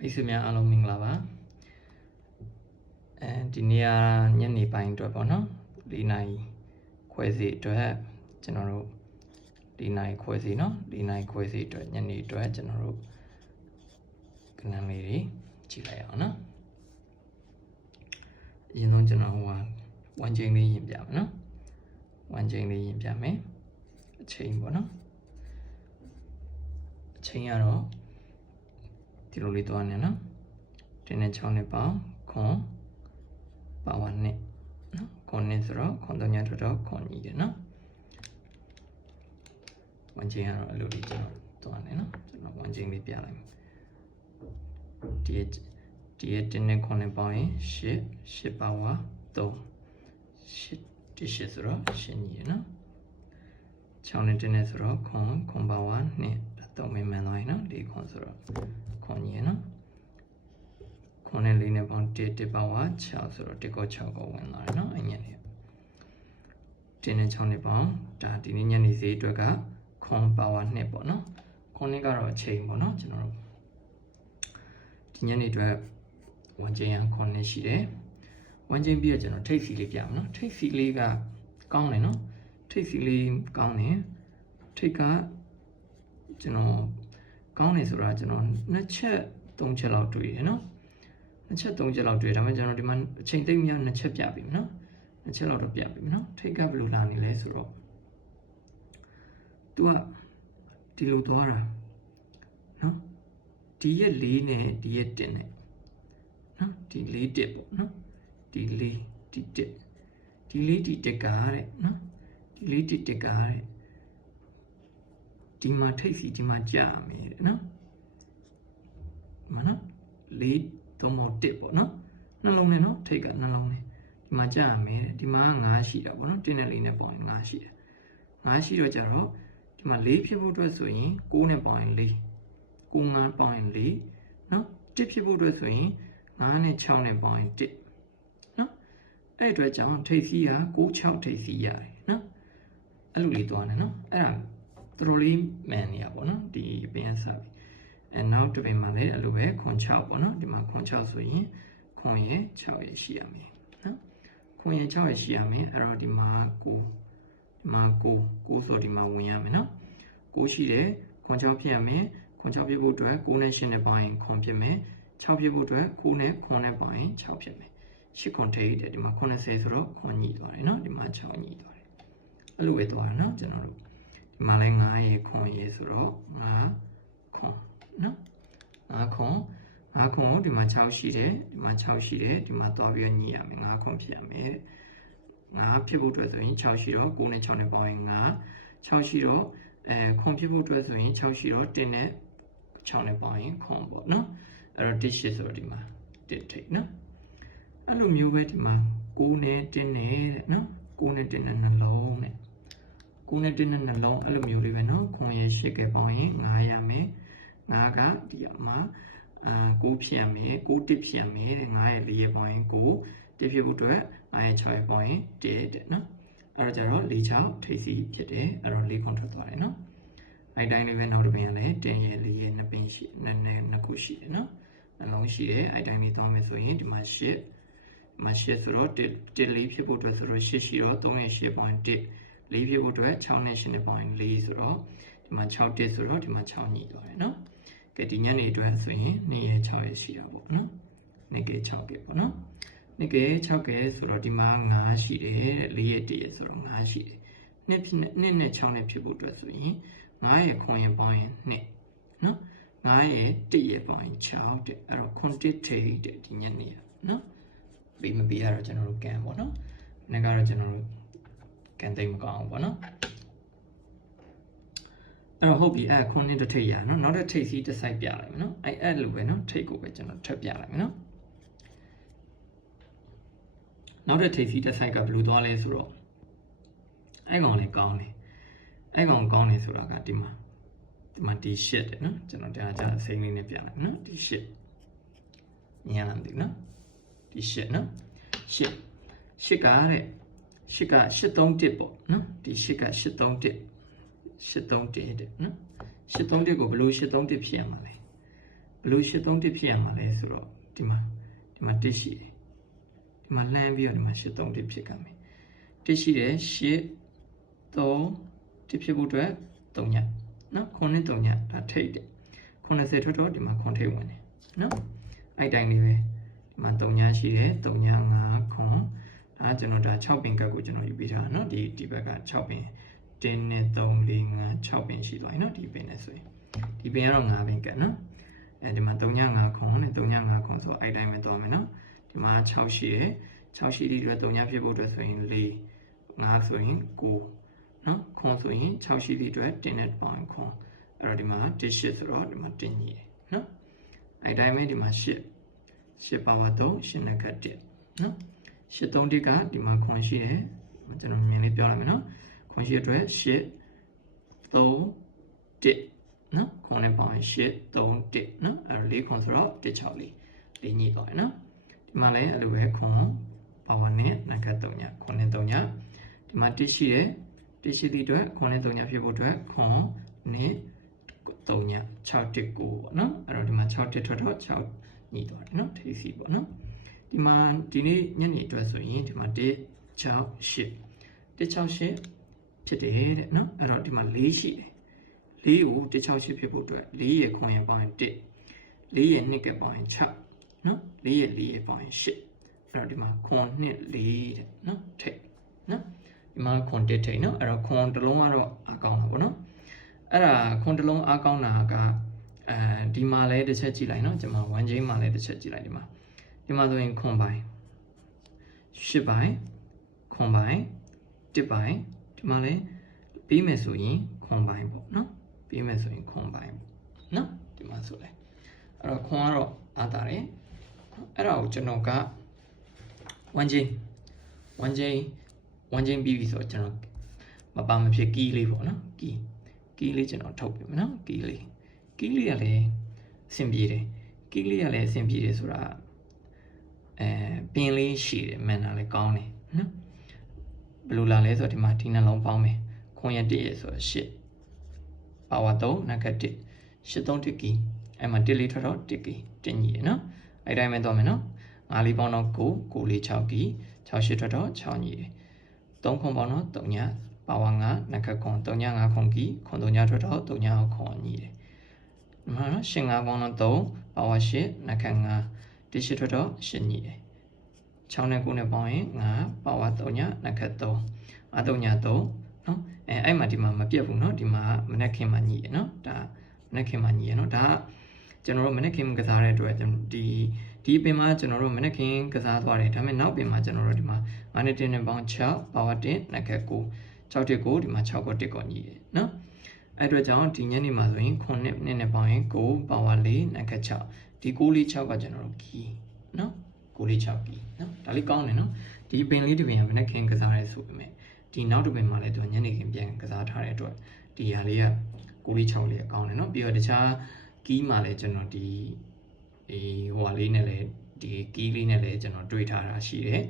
မိတ်ဆွေများအားလုံးမင်္ဂလာပါဒီနေ့ကညနေပိုင်းအတွက်ပေါ့နော်၄နိုင်ခွဲစီအတွက်ကျွန်တော်တို့၄နိုင်ခွဲစီနော်၄နိုင်ခွဲစီအတွက်ညနေအတွက်ကျွန်တော်တို့ကဏ္ဍလေးတွေကြည့်လိုက်အောင်နော်အရင်ဆုံးကျွန်တော်ဟို1ချိန်လေးရင်ပြမယ်နော်1ချိန်လေးရင်ပြမယ်အချိန်ပေါ့နော်အချိန်ကတော့ဒီလိုလေးသွားနေနော်တင်းနဲ့6နဲ့ပေါင်းခွန်ပါဝါနဲ့နော်ခွန်နဲ့ဆိုတော့ခွန်3ညတော့ခွန်ကြီးတယ်နော်1ချိန်ကတော့အဲ့လိုလေးကျွန်တော်သွားနေနော်ကျွန်တော်1ချိန်လေးပြလိုက်မယ်ဒီရဲ့တင်းနဲ့ခွန်နဲ့ပေါင်းရင်8ပါဝါ3 8ဆိုတော့8ကြီးတယ်နော်6နဲ့တင်းနဲ့ဆိုတော့ခွန်ပါဝါ2တော့မှန်သွားရင်နော်4ခွန်ဆိုတော့ခွန်ကြီးနော်ခွန်နဲ့4နဲ့ပေါင်း1ပါဝါ6ဆိုတော့1ကို6ကိုဝင်သွားတယ်နော်အညက်လေးတင်းနဲ့6နဲ့ပေါင်းဒါဒီနေ့ညနေဈေးအတွက်ကခွန်ပါဝါ2ပေါ့နော်ခွန်နဲ့ကတော့အချိန်ပေါ့နော်ကျွန်တော်တို့ဒီညနေအတွက်1ချိန်ရခွန်နဲ့ရှိတယ်1ချိန်ပြီးတော့ကျွန်တော်ထိပ်စီလေးပြမယ်နော်ထိပ်စီလေးကကောင်းတယ်နော်ထိပ်စီလေးကောင်းတယ်ထိပ်ကကျွန်တော်ကောင်းနေဆိုတာကျွန်တော်2ချက်3ချက်လောက်တွေ့ရနော်2ချက်3ချက်လောက်တွေ့ဒါပေမဲ့ကျွန်တော်ဒီမှာအချိန်သိမ့်များ2ချက်ပြပြီနော်2ချက်လောက်တော့ပြပြီနော်ထိတ်ကဘယ်လိုလာနေလဲဆိုတော့ तू ကဒီလိုသွားတာနော်ဒီရဲ့4နဲ့ဒီရဲ့1နဲ့နော်ဒီ4တက်ပေါ့နော်ဒီ4ဒီတက်ဒီ4ဒီတက်ကားတဲ့နော်ဒီ4ဒီတက်ကားတဲ့ဒီမှာထိပ်စီဒီမှာကြာမယ်တဲ့နော်မနော်4 3မောက်1ပေါ့နော်နှလုံးနဲ့နော်ထိပ်ကနှလုံးနဲ့ဒီမှာကြာမယ်တဲ့ဒီမှာ9ရှိတာပေါ့နော်1နဲ့4နဲ့ပေါင်းရင်9ရှိတယ်9ရှိတော့ကြတော့ဒီမှာ4ဖြစ်ဖို့အတွက်ဆိုရင်6နဲ့ပေါင်းရင်4 9 9ပေါင်းရင်4နော်1ဖြစ်ဖို့အတွက်ဆိုရင်9နဲ့6နဲ့ပေါင်းရင်1နော်အဲ့အတွက်ကြောင့်ထိပ်စီက6 6ထိပ်စီရတယ်နော်အဲ့လိုလေးသွားတယ်နော်အဲ့ဒါတော်တော်လေးမှန်နေရပါတော့ဒီပင်ဆက်ပြီအဲနောက်တစ်ပင်မှာလည်းအဲ့လိုပဲခွန်6ပေါ့နော်ဒီမှာခွန်6ဆိုရင်ခွန်ရဲ့6ရဲ့ရှိရမယ်နော်ခွန်ရဲ့6ရဲ့ရှိရမယ်အဲ့တော့ဒီမှာ9ဆိုဒီမှာဝင်ရမယ်နော်9ရှိတယ်ခွန်6ဖြစ်ရမယ်ခွန်6ဖြစ်ဖို့အတွက်9နဲ့8နဲ့ပေါင်းရင်ခွန်ဖြစ်မယ်6ဖြစ်ဖို့အတွက်9နဲ့ခွန်နဲ့ပေါင်းရင်6ဖြစ်မယ်8ခွန်ထိပ်တယ်ဒီမှာ90ဆိုတော့ခွန်ညှိသွားတယ်နော်ဒီမှာ6ညှိသွားတယ်အဲ့လိုပဲသွားတာနော်ကျွန်တော်တို့ဒီမှာလည်း9ရေခွန်ရေဆိုတော့9ခွန်နော်9ခွန်ကိုဒီမှာ6ရှိတယ်ဒီမှာ6ရှိတယ်ဒီမှာသွားပြီးညှိရမယ်9ခွန်ဖြစ်ရမယ်9ဖြစ်ဖို့အတွက်ဆိုရင်6ရှိတော့9နဲ့6နဲ့ပေါင်းရင်6ရှိတော့ခွန်ဖြစ်ဖို့အတွက်ဆိုရင်6ရှိတော့1နဲ့6နဲ့ပေါင်းရင်ခွန်ပေါ့နော်အဲ့တော့1ရှိဆိုတော့ဒီမှာ1ထိပ်နော်အဲ့လိုမျိုးပဲဒီမှာ9နဲ့1နဲ့တဲ့နော်9နဲ့1နဲ့နှလုံးနဲ့9နဲ့1နဲ့နှလုံးအဲ့လိုမျိုးလေးပဲနော်ခွန်ရဲ့8ကပေါင်းရင်9ရမယ်9ကဒီမှာ9ဖြစ်ရမယ်9 1ဖြစ်ရမယ်တဲ့9ရဲ့4ရဲ့ပေါင်းရင်9 1ဖြစ်ဖို့အတွက်9ရဲ့6ရဲ့ပေါင်းရင်1တဲ့နော်အဲ့တော့ကျတော့4 6ထိပ်စီဖြစ်တယ်အဲ့တော့4ခွန်ထွက်သွားတယ်နော်အဲ့တိုင်းလေးပဲနောက်တစ်ပင်ကလည်း1ရဲ့4ရဲ့2ပင်ရှိ2ခုရှိတယ်နော်နှလုံးရှိတယ်အဲ့တိုင်းလေးသွားမယ်ဆိုရင်ဒီမှာ8ဆိုတော့1 4ဖြစ်ဖို့အတွက်ဆိုတော့8ရှိတော့3ရဲ့8ပေါင်း1 4ဖြစ်ဖို့အတွက်6နဲ့8နဲ့ပေါင်းရင်4ဆိုတော့ဒီမှာ6 1ဆိုတော့ဒီမှာ6ညှိသွားတယ်နော်ကဲဒီညနေအတွက်ဆိုရင်2ရဲ့6ရဲ့ရှိတာပေါ့နော်2က6ကပေါ့နော်2က6ကဆိုတော့ဒီမှာ9ရှိတယ်တဲ့4ရဲ့1ရဲ့ဆိုတော့9ရှိတယ်2နဲ့6နဲ့ဖြစ်ဖို့အတွက်ဆိုရင်9ရဲ့ခွန်ရဲ့ပေါင်းရင်2နော်9ရဲ့1ရဲ့ပေါင်းရင်6တဲ့အဲ့တော့ခွန်1ထိပ်တဲ့ဒီညနေရနော်ပြီးမပြီးရတော့ကျွန်တော်တို့ကန်ပေါ့နော်နေ့ကတော့ကျွန်တော်တို့ကန်သိမ့်မကောင်းဘူးပေါ့နော်အဲ့တော့ဟုတ်ပြီအဲ့ခွန်နဲ့တစ်ထိပ်ရနော်နောက်တစ်ထိပ်စီတစ်ဆိုင်ပြလိုက်မယ်နော်အဲ့လိုပဲနော်ထိပ်ကိုပဲကျွန်တော်ထပ်ပြလိုက်မယ်နော်နောက်တစ်ထိပ်စီတစ်ဆိုင်ကဘယ်လိုသွားလဲဆိုတော့အဲ့ကောင်လည်းကောင်းတယ်အဲ့ကောင်ကောင်းတယ်ဆိုတာကဒီမှာဒီ shit တဲ့နော်ကျွန်တော်တရားကြအစိမ်းလေးနဲ့ပြလိုက်မယ်နော်ဒီ shit ညာမသိနော်ဒီ shit နော် shit ကတဲ့ရှစ်က831ပေါ့နော်ဒီရှစ်က831တဲ့နော်831ကိုဘယ်လို831ဖြစ်ရမှာလဲဘ လို့ရှစ်သုံးတစ်ဖြစ်ရမှာလဲဆိုတော့ဒီမှာတစ်ရှိတယ်ဒီမှာလှမ်းပြီးတော့ဒီမှာရှစ်သုံးတစ်ဖြစ်ကမယ်တစ်ရှိတယ်ရှစ်သုံးတစ်ဖြစ်ဖို့အတွက်3ညနော်9နဲ့3ညဒါထိတ်တယ်90ထွက်တော့ဒီမှာ9ထိတ်ဝင်တယ်နော်အဲ့တိုင်းလေးပဲဒီမှာ3ညရှိတယ်3ည5ခွန်ဒါကျွန်တော်ဒါ6ပင်ကတ်ကိုကျွန်တော်ယူပေးထားတာနော်ဒီဘက်က6ပင်1နဲ့3 4 5 6ပင်ရှိသွားပြီနော်ဒီပင်နဲ့ဆိုရင်ဒီပင်ကတော့5ပင်ကတ်နော်အဲဒီမှာ3ည5ခွန်နဲ့3ည5ခွန်ဆိုအဲ့တိုင်းပဲသွားမယ်နော်ဒီမှာ6ရှိတယ်6ရှိတဲ့အတွက်3ညဖြစ်ဖို့အတွက်ဆိုရင်4 5ဆိုရင်9နော်ခွန်ဆိုရင်6ရှိတဲ့အတွက်1နဲ့ပေါင်းခွန်အဲ့တော့ဒီမှာ1 8ဆိုတော့ဒီမှာ1ညီတယ်နော်အဲ့တိုင်းပဲဒီမှာ8ပါဝါ3 8နဲ့ကတ်1နော်8 3တစ်ကဒီမှာခွန်ရှိတယ်ကျွန်တော်မြင်လေးပြောလိုက်မယ်နော်ခွန်ရှိတဲ့အတွက်8 3 1နော်ခွန်နဲ့ပေါင်း8 3 1နော်အဲ့တော့4ခွန်ဆိုတော့1 6 4ညိသွားတယ်နော်ဒီမှာလည်းအဲ့လိုပဲခွန်ပါဝါနဲ့နကတ်3ညခွန်နဲ့3ညဒီမှာ1ရှိတယ်1ရှိတဲ့အတွက်ခွန်နဲ့3ညဖြစ်ဖို့အတွက်ခွန်နဲ့3ည6 1 9ပေါ့နော်အဲ့တော့ဒီမှာ6 1ထွက်တော့6ညိသွားတယ်နော်ထိစီပေါ့နော်ဒီမှာဒီနေ့ညနေအတွက်ဆိုရင်ဒီမှာ1 6 8 1 6 8ဖြစ်တယ်တဲ့နော်အဲ့တော့ဒီမှာ4ရှိတယ်4ကို1 6 8ဖြစ်ဖို့အတွက်4ရဲ့ခွန်ရဲ့ပေါင်းရင်1 4ရဲ့2ကပေါင်းရင်6နော်4ရဲ့4ရဲ့ပေါင်းရင်8အဲ့တော့ဒီမှာခွန်2 4တဲ့နော်ထိတ်နော်ဒီမှာခွန်1ထိတ်နော်အဲ့တော့ခွန်တစ်လုံးကတော့အားကောင်းတာပေါ့နော်အဲ့ဒါခွန်တစ်လုံးအားကောင်းတာကဒီမှာလည်းတစ်ချက်ကြည့်လိုက်နော်ကျွန်မ1 chain မှာလည်းတစ်ချက်ကြည့်လိုက်ဒီမှာဆိုရင်ခွန်ပိုင်း8ပိုင်းခွန်ပိုင်း1ပိုင်းဒီမှာလည်းပြီးမယ်ဆိုရင်ခွန်ပိုင်းပေါ့နော်ပြီးမယ်ဆိုရင်ခွန်ပိုင်းပေါ့နော်ဒီမှာဆိုလဲအဲ့တော့ခွန်ကတော့အားတာတယ်အဲ့ဒါကိုကျွန်တော်က1 chain ပြီးပြီဆိုတော့ကျွန်တော်မပါမဖြစ်ကီးလေးပေါ့နော်ကီးလေးကျွန်တော်ထုတ်ပြမယ်နော်ကီးလေးကလည်းအဆင်ပြေတယ်ကီးလေးကလည်းအဆင်ပြေတယ်ဆိုတာပင်လေးရှိတယ်မှန်တာလည်းကောင်းတယ်နော်ဘယ်လိုလာလဲဆိုတော့ဒီမှာဒီနှလုံးပေါင်းမယ်ခွန်ရ1ရဆိုတော့8ပါဝါ3နဂတ်1 8 3 1ကီအဲ့မှာ1လေးထွက်တော့1ကီ1ညီရနော်အဲ့တိုင်းပဲသွားမယ်နော်5လေးပေါင်းတော့9 9လေး6ကီ6 8ထွက်တော့6ညီတယ်3ခွန်ပေါင်းတော့3ညပါဝါ9နဂတ်ခွန်3ည5ခွန်ကီခွန်3ညထွက်တော့3ညခွန်ညီတယ်ဒီမှာနော်8 5ပေါင်းတော့3ပါဝါ8နဂတ်5 1 8ထွက်တော့8ညီတယ်6နဲ့9နဲ့ပေါင်းရင်9ပါဝါ3ညနခတ်3 3ည3နော်အဲ့မှာဒီမှာမပြတ်ဘူးနော်ဒီမှာမနက်ခင်းမှညီရနော်ဒါမနက်ခင်းမှညီရနော်ဒါကျွန်တော်တို့မနက်ခင်းကစားတဲ့အတွက်ဒီပင်မှာကျွန်တော်တို့မနက်ခင်းကစားသွားတယ်ဒါပေမဲ့နောက်ပင်မှာကျွန်တော်တို့ဒီမှာ9နဲ့1နဲ့ပေါင်း6ပါဝါ1နခတ်9 6 1 9ဒီမှာ6ကို1ကိုညီရနော်အဲ့အတွက်ကြောင့်ဒီညနေမှာဆိုရင်9နဲ့ပေါင်းရင်9ပါဝါ4နခတ်6ဒီ9လေး6ကကျွန်တော်တို့ကီနော်9လေး6ကီနော်ဒါလေးကောင်းတယ်နော်ဒီပင်လေးတစ်ပင်ကမနေ့ခင်ကစားရဲဆိုပေမဲ့ဒီနောက်တစ်ပင်မှာလည်းသူညနေခင်းပြန်ကစားထားတဲ့အတွက်ဒီဟာလေးက9လေး6လေးကောင်းတယ်နော်ပြီးတော့တခြားကီးမှာလည်းကျွန်တော်ဒီဟိုဟာလေးနဲ့လည်းဒီကီးလေးနဲ့လည်းကျွန်တော်တွေ့ထားတာရှိတယ်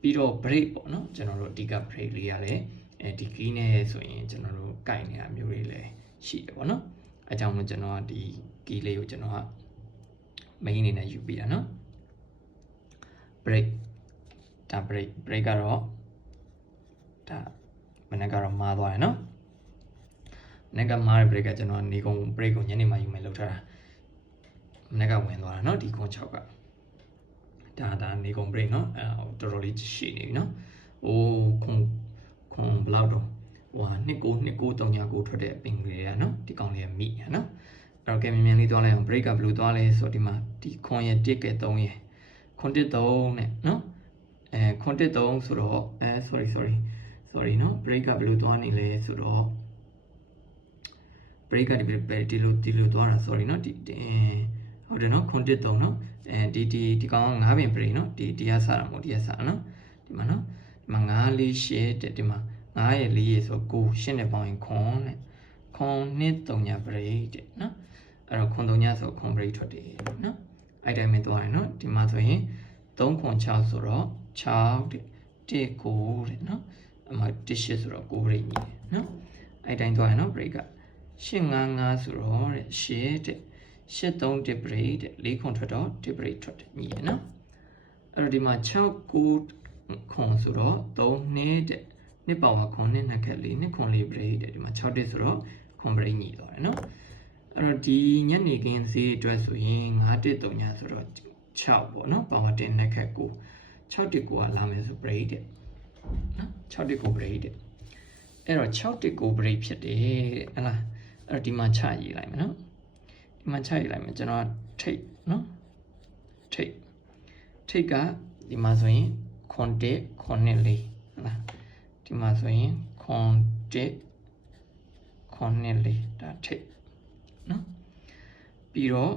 ပြီးတော့ break ပေါ့နော်ကျွန်တော်တို့အဓိက break လေးရလဲဒီကီးနဲ့ဆိုရင်ကျွန်တော်တို့ကိုင်နေတာမျိုးတွေလည်းရှိတယ်ပေါ့နော်အဲကြောင့်မို့ကျွန်တော်ကဒီကီးလေးကိုကျွန်တော်ကmain အနေနဲ့ယူပြီးတာနော် break ဒါ break ကတော့ဒါမနေ့ကတော့မားသွားရနော်မနေ့ကမားတဲ့ break ကကျွန်တော်နေကုန် break ကိုညနေမှယူမယ်လောက်ထားတာမနေ့ကဝင်သွားတာနော်ဒီခွန်6ကဒါနေကုန် break နော်တော်တော်လေးရှိနေပြီနော်ဟိုခွန်ဘလောက်တော့ဟို2939ထွက်တဲ့အပင်လေးရနော်ဒီကောင်လေးကမိရနော်အဲ့တော့ကဲမြန်လေးသွားလိုက်အောင် break ကဘယ်လိုသွားလဲဆိုတော့ဒီမှာဒီခွန်ရဲ့1ကဲ3ရဲ့ခွန်1 3နဲ့နော်ခွန်1 3ဆိုတော့sorry နော် break ကဘယ်လိုသွားနေလဲဆိုတော့ break ကဒီလိုသွားတာ sorry နော်ဟုတ်တယ်နော်ခွန်1 3နော်ဒီကောင်က9ပင် break နော်ဒီကစတာမဟုတ်ဒီကစတာနော်ဒီမှာနော်ဒီမှာ9 4 8တဲ့ဒီမှာ9ရဲ့4ရဲ့ဆို9 8နဲ့ပေါင်းရင်ခွန်နဲ့ခွန်2 3ည break တဲ့နော်အဲ့တော့ခွန်3ညဆိုခွန် break ထွက်တယ်နော်အဲ့တိုင်းပဲသွားရနော်ဒီမှာဆိုရင်3ခွန်6ဆိုတော့6တဲ့1 9တဲ့နော်အမှ1 8ဆိုတော့9 break ညီတယ်နော်အဲ့တိုင်းသွားရနော် break က8 5 5ဆိုတော့တဲ့8တဲ့ 8 3 1 break တဲ့4ခွန်ထွက်တော့1 break ထွက်တယ်ညီရနော်အဲ့တော့ဒီမှာ6 9ခွန်ဆိုတော့3 2တဲ့2ပါဝါခွန်နဲ့နှစ်ခက်4 2ခွန်4 break တဲ့ဒီမှာ6တစ်ဆိုတော့ခွန် break ညီသွားတယ်နော်အဲ့တော့ဒီညနေခင်းဈေးအတွက်ဆိုရင်9တစ်3ညဆိုတော့6ပေါ့နော်ပါဝါ10နှစ်ခက်9 6တစ်9ကလာမယ်ဆို break တဲ့နော်6တစ်9 break တဲ့အဲ့တော့6တစ်9 break ဖြစ်တယ်တဲ့ဟလားအဲ့တော့ဒီမှာချရေးလိုက်မယ်နော်ဒီမှာချရေးလိုက်မယ်ကျွန်တော်ထိတ်နော်ထိတ်ကဒီမှာဆိုရင်ခွန်1ခွန်2 4ဟလားဒီမှာဆိုရင်ခွန်1ခွန်2 4ဒါထိတ်နော်ပြီးတော့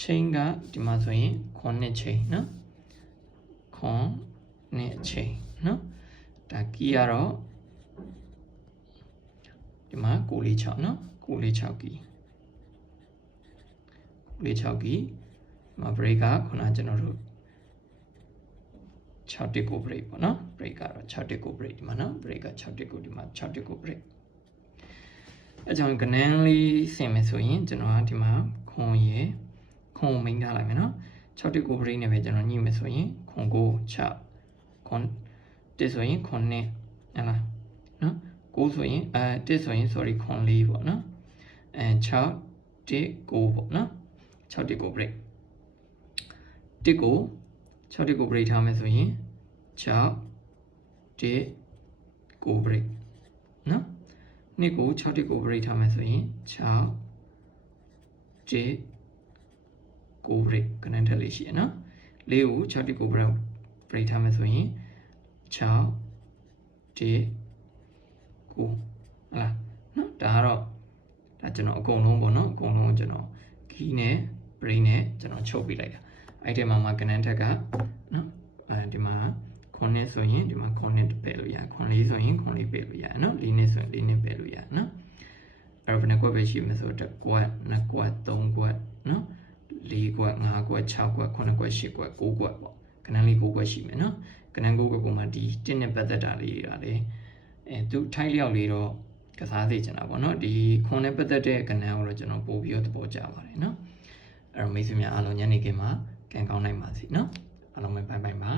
chainကဒီမှာဆိုရင်ခွန်2 chain နော်ခွန်2 chain နော်ဒါကီကတော့ဒီမှာ946နော်946ကီ946ကီဒီမှာ break ကခုနကျွန်တော်တို့6တစ်ကို break ပေါ့နော် break ကတော့6တစ်ကို break ဒီမှာနော် break က6တစ်ကိုဒီမှာ6တစ်ကို break အဲကြောင့်ကနန်းလေးဆင်မယ်ဆိုရင်ကျွန်တော်ကဒီမှာခွန်မိန်းထားလိုက်မယ်နော်6တစ်ကို break နဲ့ပဲကျွန်တော်ညှိမယ်ဆိုရင်ခွန်9 6ခွန်1ဆိုရင်ခွန်2ဟလားနော်9ဆိုရင်1ဆိုရင် sorry ခွန်4ပေါ့နော်6 1 9ပေါ့နော်6တစ်ကို break 1ကို6တစ်ကို break ထားမယ်ဆိုရင်6 1 9 break နော်2ကို6တစ်ကို break ထားမယ်ဆိုရင်6 1 9 break ကနန်းထက်လေးရှိရနော်4ကို6တစ်ကို break ထားမယ်ဆိုရင်6 1 9ဟလားနော်ဒါကတော့ဒါကျွန်တော်အကုန်လုံးပေါ့နော်အကုန်လုံးကိုကျွန်တော် key နဲ့ break နဲ့ကျွန်တော်ချုပ်ပေးလိုက်တာအဲ့ဒီမှာကနန်းထက်ကနော်ဒီမှာခွန်နဲ့ဆိုရင်ဒီမှာခွန်နဲ့ပယ်လို့ရခွန်4ဆိုရင်ခွန်4ပယ်လို့ရနော်4နဲ့ဆိုရင်4နဲ့ပယ်လို့ရနော်အဲ့တော့ဘယ်နှကွက်ပဲရှိမဆိုတစ်ကွက်2ကွက်3ကွက်နော်4ကွက်5ကွက်6ကွက်9ကွက်10ကွက်9ကွက်ပေါ့ကနန်းလေး9ကွက်ရှိမယ်နော်ကနန်း9ကွက်ပုံမှာဒီ1နဲ့ပတ်သက်တာလေးတွေလေသူထိုက်လျောက်လေးတော့ကစားစေချင်တာပေါ့နော်ဒီခွန်နဲ့ပတ်သက်တဲ့ကနန်းကိုတော့ကျွန်တော်ပို့ပြီးတော့သဘောကျပါတယ်နော်အဲ့တော့မိတ်ဆွေများအားလုံးညနေခင်းမှာကံကောင်းနိုင်ပါစေနော်အားလုံးပဲဘိုင်ဘိုင်ပါ